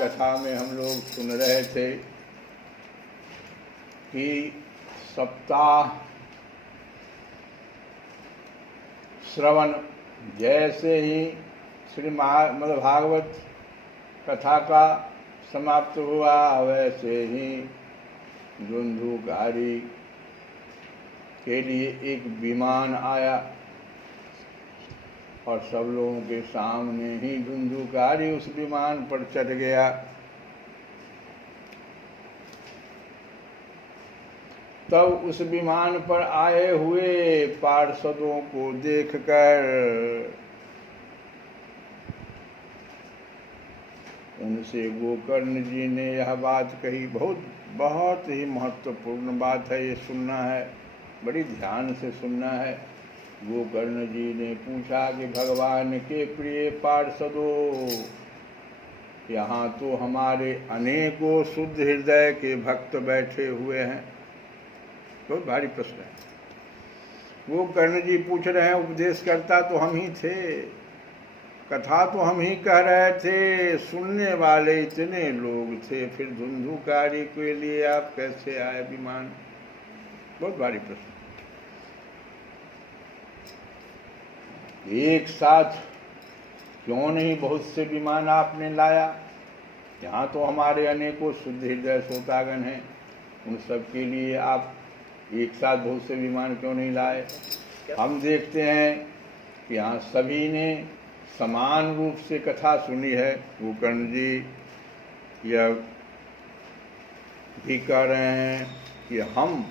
कथा में हम लोग सुन रहे थे कि सप्ताह श्रवण जैसे ही श्री महाभागवत कथा का समाप्त हुआ वैसे ही धुंधुकारी के लिए एक विमान आया और सब लोगों के सामने ही धुंधुकारी उस विमान पर चढ़ गया। तब उस विमान पर आए हुए पार्षदों को देखकर उनसे गोकर्ण जी ने यह बात कही। बहुत ही महत्वपूर्ण बात है, ये सुनना है, बड़ी ध्यान से सुनना है। गोकर्ण जी ने पूछा कि भगवान के प्रिय पार्षदों, यहाँ तो हमारे अनेकों शुद्ध हृदय के भक्त बैठे हुए हैं। बहुत भारी प्रश्न है। गोकर्ण जी पूछ रहे हैं, उपदेश करता तो हम ही थे, कथा तो हम ही कह रहे थे, सुनने वाले इतने लोग थे, फिर धुंधुकारी के लिए आप कैसे आए विमान? बहुत भारी प्रश्न। एक साथ क्यों नहीं बहुत से विमान आपने लाया? यहाँ तो हमारे अनेकों शुद्ध हृदय श्रोतागण हैं, उन सब के लिए आप एक साथ बहुत से विमान क्यों नहीं लाए? हम देखते हैं कि यहाँ सभी ने समान रूप से कथा सुनी है। गोकर्ण जी यह भी कह रहे हैं कि हम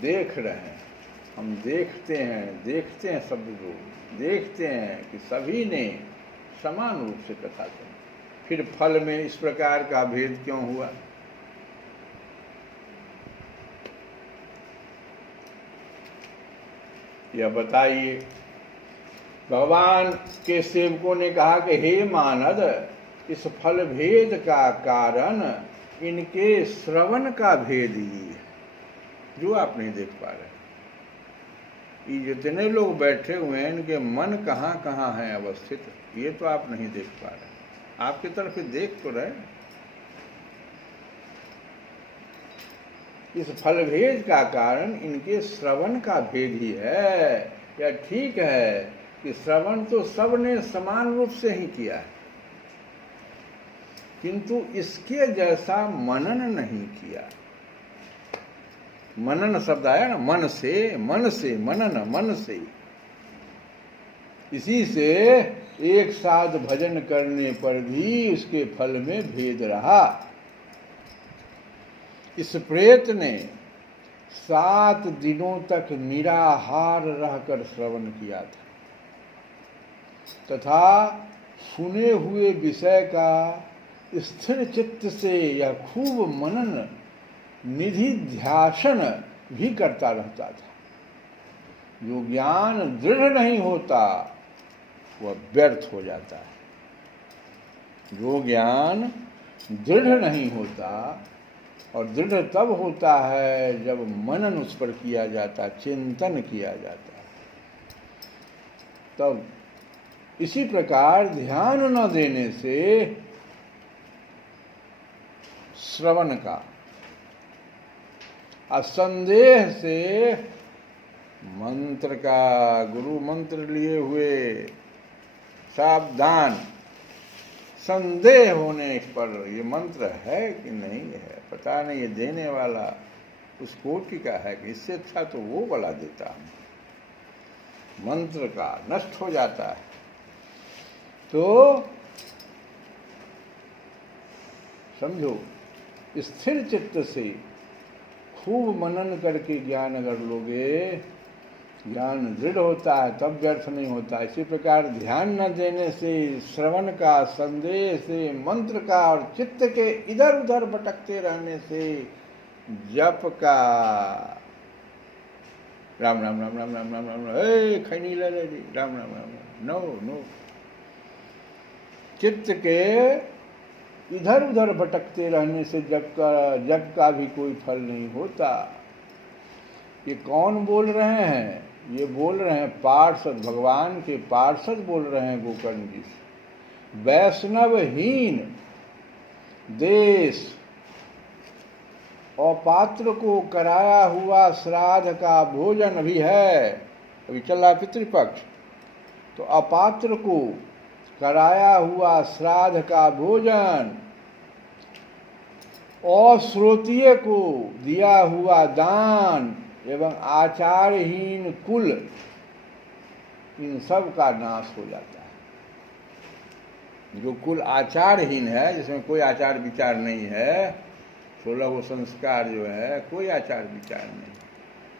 देख रहे हैं, हम देखते हैं, सब लोग देखते हैं कि सभी ने समान रूप से कथा सुनी। फिर फल में इस प्रकार का भेद क्यों हुआ? यह बताइए। भगवान के सेवकों ने कहा कि हे मानद, इस फल भेद का कारण इनके श्रवण का भेद ही है, जो आप नहीं देख पा रहे। ये जितने लोग बैठे हुए हैं, इनके मन कहाँ कहाँ हैं अवस्थित, ये तो आप नहीं देख पा रहे। आपकी तरफ देख तो रहे। इस फल भेद का कारण इनके श्रवण का भेद ही है। या ठीक है कि श्रवण तो सबने समान रूप से ही किया है, किंतु इसके जैसा मनन नहीं किया। मनन शब्द आया ना, मन से मनन, मन से। इसी से एक साथ भजन करने पर भी उसके फल में भेद रहा। इस प्रेत ने 7 दिनों तक निराहार रहकर श्रवण किया था, तथा सुने हुए विषय का स्थिर चित्त से यह खूब मनन निधि ध्यासन भी करता रहता था। जो ज्ञान दृढ़ नहीं होता वह व्यर्थ हो जाता है। जो ज्ञान दृढ़ नहीं होता, और दृढ़ तब होता है जब मनन उस पर किया जाता, चिंतन किया जाता है, तब। इसी प्रकार ध्यान न देने से श्रवण का, असंदेह से मंत्र का, गुरु मंत्र लिए हुए सावधान, संदेह होने पर ये मंत्र है कि नहीं है, पता नहीं, ये देने वाला उस कोटि का है कि इससे अच्छा तो वो वाला देता है, मंत्र का नष्ट हो जाता है। तो समझो, स्थिर चित्त से खूब मनन करके ज्ञान अगर लोगे, ज्ञान दृढ़ होता है, तब व्यर्थ नहीं होता। इसी प्रकार ध्यान न देने से, श्रवण का, संदेह से, मंत्र का और चित्त के इधर उधर भटकते रहने से, जप का, राम राम राम राम राम राम राम, खैनी ले जी, राम राम राम राम, नो, चित्त के इधर उधर भटकते रहने से जप का भी कोई फल नहीं होता। ये कौन बोल रहे हैं? ये बोल रहे हैं पार्षद, भगवान के पार्षद बोल रहे हैं गोकर्ण जी से। वैष्णवहीन देश और पात्र को कराया हुआ श्राद्ध का भोजन भी है, अभी चल रहा पितृपक्ष, तो अपात्र को कराया हुआ श्राद्ध का भोजन, अश्रोतीय को दिया हुआ दान एवं आचारहीन कुल, इन सब का नाश हो जाता है। जो कुल आचारहीन है, जिसमें कोई आचार विचार नहीं है, 16 वो संस्कार जो है, कोई आचार विचार नहीं,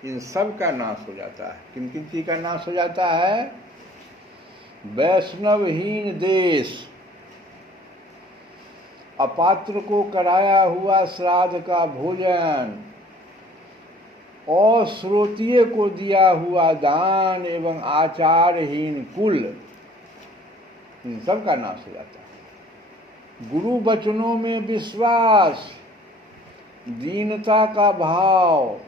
इन सब का नाश हो जाता है। किन किन चीज का नाश हो जाता है? वैष्णवहीन देश, अपात्र को कराया हुआ श्राद्ध का भोजन, अश्रोतीय को दिया हुआ दान एवं आचारहीन कुल, इन सब का नाश हो जाता है। गुरु वचनों में विश्वास, दीनता का भाव,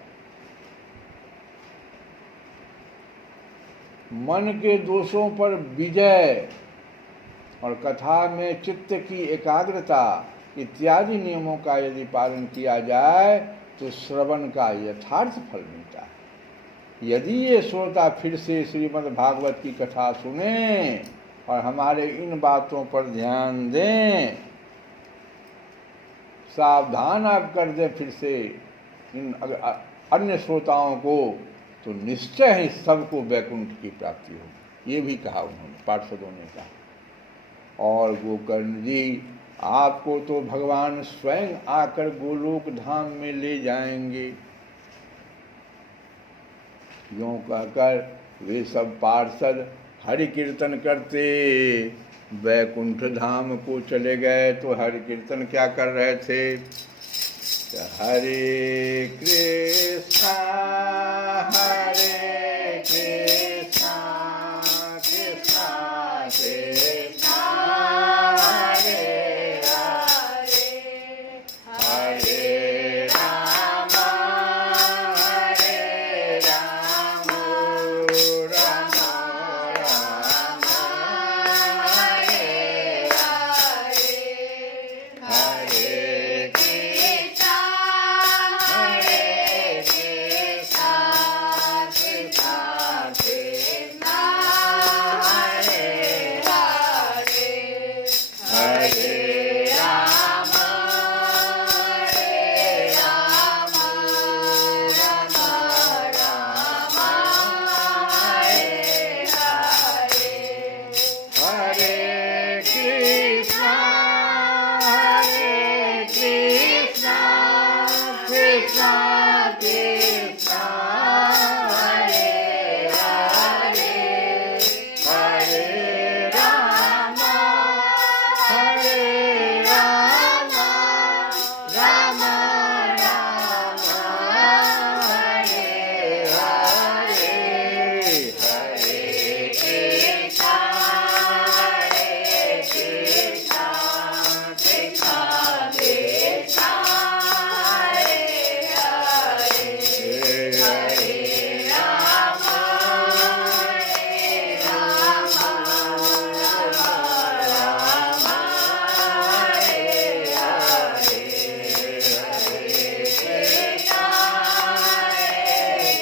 मन के दोषों पर विजय और कथा में चित्त की एकाग्रता इत्यादि नियमों का यदि पालन किया जाए तो श्रवण का यथार्थ फल मिलता है। यदि ये श्रोता फिर से श्रीमद् भागवत की कथा सुने और हमारे इन बातों पर ध्यान दें, सावधान आप कर दें फिर से इन अन्य श्रोताओं को, तो निश्चय ही सबको वैकुंठ की प्राप्ति होगी। ये भी कहा उन्होंने, पार्षदों ने कहा। और गोकर्ण जी, आपको तो भगवान स्वयं आकर गोलोक धाम में ले जाएंगे। यूं कहकर वे सब पार्षद हरि कीर्तन करते वैकुंठ धाम को चले गए। तो हरि कीर्तन क्या कर रहे थे? हरे कृष्णा हरे कृष्णा कृष्णा कृष्णा हरे हरे, हरे राम राम राम हरे हरे, हरे कृष्णा हरे कृष्णा कृष्णा कृष्णा हरे हरे, हरे राम राम राम हरे हरे, हरे कृष्णा कृष्णा कृष्णा हरे हरे, हरे राम राम राम हरे हरे, हरे कृष्णा कृष्णा कृष्णा कृष्णा हरे हरे, हरे राम राम हरे हरे, हरे कृष्णा कृष्णा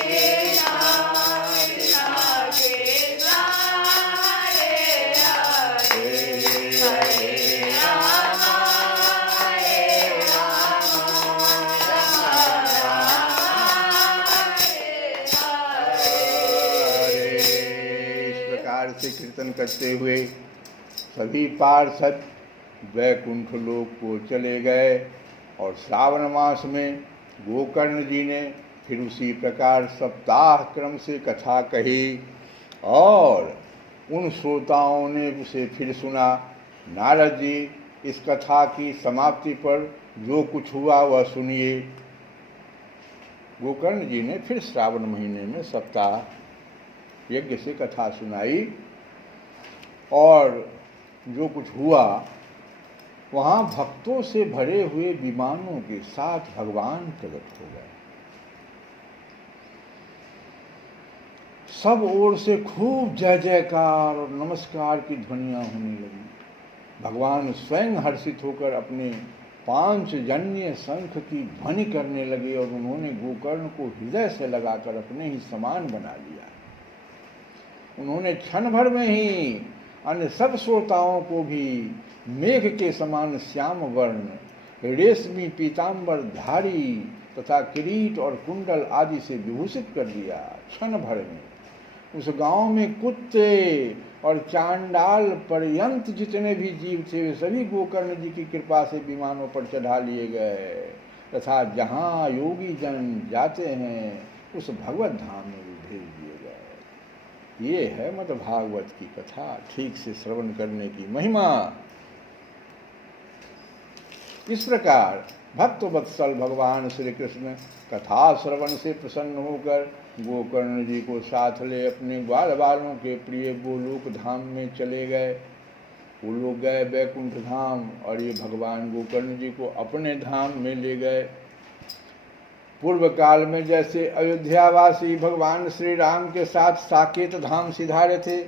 कृष्णा हरे हरे, हरे राम इस प्रकार से कीर्तन करते हुए सभी पार्षद वैकुंठ लोक को चले गए। और श्रावण मास में गोकर्ण जी ने फिर उसी प्रकार सप्ताह क्रम से कथा कही और उन श्रोताओं ने उसे फिर सुना। नारद जी, इस कथा की समाप्ति पर जो कुछ हुआ वह सुनिए। गोकर्ण जी ने फिर श्रावण महीने में सप्ताह यज्ञ से कथा सुनाई और जो कुछ हुआ, वहाँ भक्तों से भरे हुए विमानों के साथ भगवान प्रकट हो गए। सब ओर से खूब जय जयकार और नमस्कार की ध्वनियां होने लगी। भगवान स्वयं हर्षित होकर अपने 5 जन्य शंख की ध्वनि करने लगे और उन्होंने गोकर्ण को हृदय से लगाकर अपने ही समान बना लिया। उन्होंने क्षण भर में ही अन्य सब श्रोताओं को भी मेघ के समान श्याम वर्ण, रेशमी पीताम्बर धारी तथा किरीट और कुंडल आदि से विभूषित कर दिया। क्षण भर में उस गांव में कुत्ते और चांडाल पर्यंत जितने भी जीव थे वे सभी गोकर्ण जी की कृपा से विमानों पर चढ़ा लिए गए तथा जहाँ योगी जन जाते हैं उस भगवत धाम में भी भेज दिए गए। ये है मत भागवत की कथा, ठीक से श्रवण करने की महिमा। इस प्रकार भक्त वत्सल भगवान श्री कृष्ण कथा श्रवण से प्रसन्न होकर गोकर्ण जी को साथ ले अपने ग्वाल बालों के प्रिय गोलोक धाम में चले गए। वो लोग गए बैकुंठ धाम और ये भगवान गोकर्ण जी को अपने धाम में ले गए। पूर्व काल में जैसे अयोध्यावासी भगवान श्री राम के साथ साकेत धाम सिधारे थे,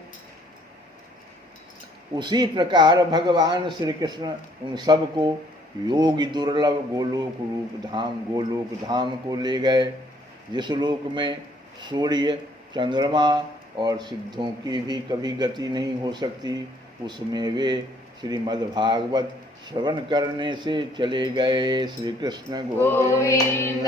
उसी प्रकार भगवान श्री कृष्ण उन सब को योगी दुर्लभ गोलोक धाम को ले गए, जिस लोक में सूर्य चंद्रमा और सिद्धों की भी कभी गति नहीं हो सकती, उसमें वे श्रीमद्भागवत श्रवण करने से चले गए। श्री कृष्ण गोविंद।